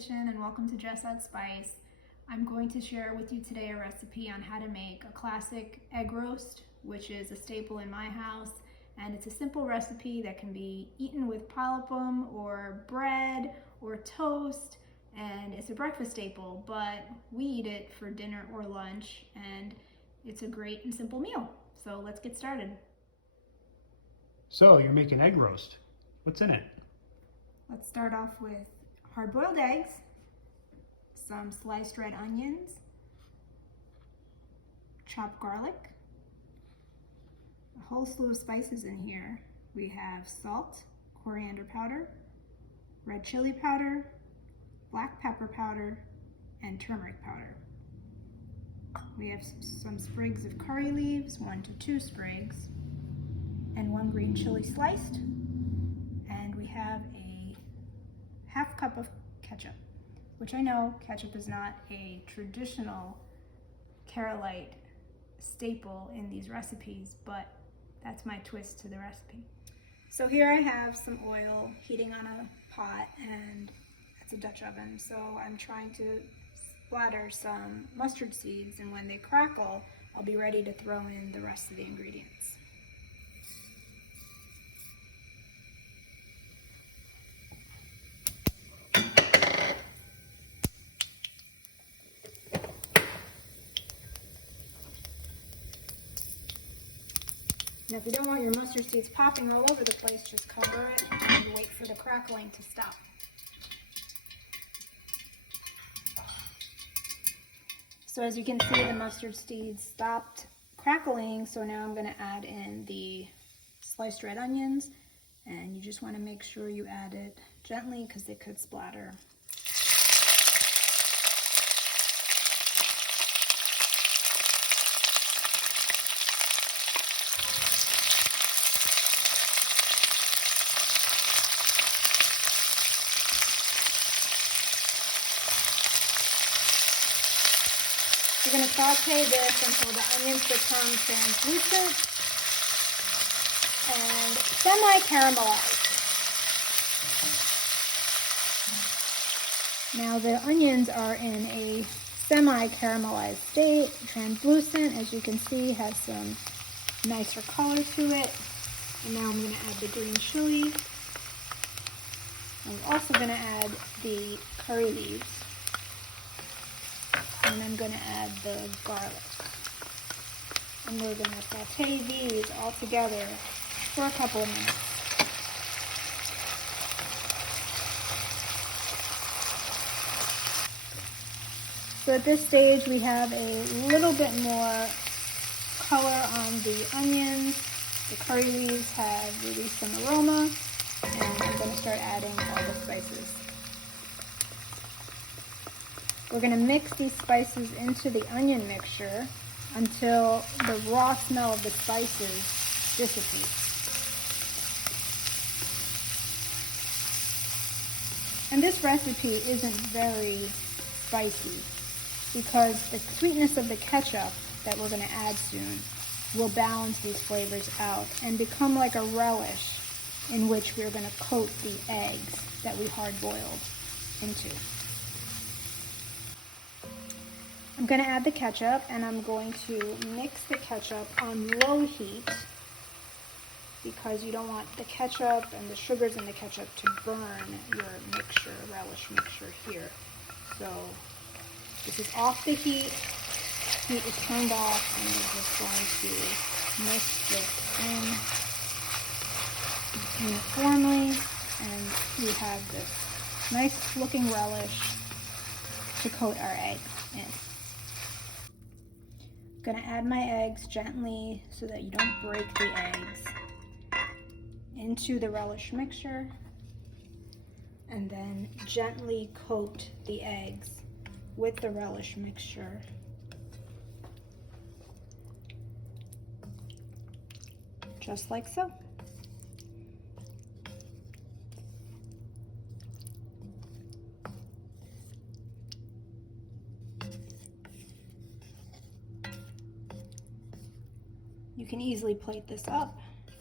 Kitchen and welcome to Just Add Spice. I'm going to share with you today a recipe on how to make a classic egg roast, which is a staple in my house. And it's a simple recipe that can be eaten with Paal Appam or bread or toast. And it's a breakfast staple, but we eat it for dinner or lunch, and it's a great and simple meal. So let's get started. So you're making egg roast. What's in it? Let's start off with hard-boiled eggs, some sliced red onions, chopped garlic, a whole slew of spices in here. We have salt, coriander powder, red chili powder, black pepper powder, and turmeric powder. We have some sprigs of curry leaves, 1 to 2 sprigs, and 1 green chili sliced. And we have a half cup of ketchup, which I know ketchup is not a traditional Keralite staple in these recipes, but that's my twist to the recipe. So here I have some oil heating on a pot, and it's a Dutch oven, so I'm trying to splatter some mustard seeds, and when they crackle, I'll be ready to throw in the rest of the ingredients. Now, if you don't want your mustard seeds popping all over the place, just cover it and wait for the crackling to stop. So as you can see, the mustard seeds stopped crackling, so now I'm going to add in the sliced red onions, and you just want to make sure you add it gently because it could splatter. We're going to saute this until the onions become translucent and semi-caramelized. Now the onions are in a semi-caramelized state, translucent, as you can see, has some nicer color to it. And now I'm going to add the green chili. I'm also going to add the curry leaves. And I'm going to add the garlic. And we're going to saute these all together for a couple of minutes. So at this stage we have a little bit more color on the onions. The curry leaves have released some aroma, and I'm going to start adding all the spices. We're going to mix these spices into the onion mixture until the raw smell of the spices dissipates. And this recipe isn't very spicy because the sweetness of the ketchup that we're going to add soon will balance these flavors out and become like a relish in which we're going to coat the eggs that we hard-boiled into. I'm going to add the ketchup, and I'm going to mix the ketchup on low heat because you don't want the ketchup and the sugars in the ketchup to burn your mixture, relish mixture here. So this is off the heat. Heat is turned off, and we're just going to mix this in uniformly, and we have this nice looking relish to coat our eggs in. I'm going to add my eggs gently so that you don't break the eggs into the relish mixture, and then gently coat the eggs with the relish mixture. Just like so. You can easily plate this up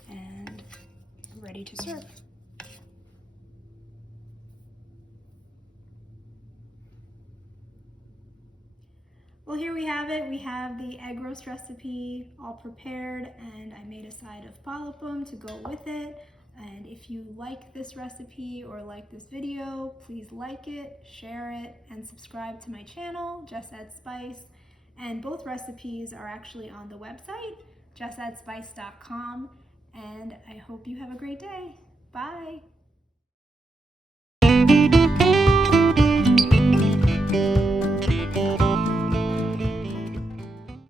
and ready to serve. Well, here we have it. We have the egg roast recipe all prepared, and I made a side of Paal Appam to go with it. And if you like this recipe or like this video, please like it, share it, and subscribe to my channel, Just Add Spice. And both recipes are actually on the website, justadspice.com. And I hope you have a great day. Bye.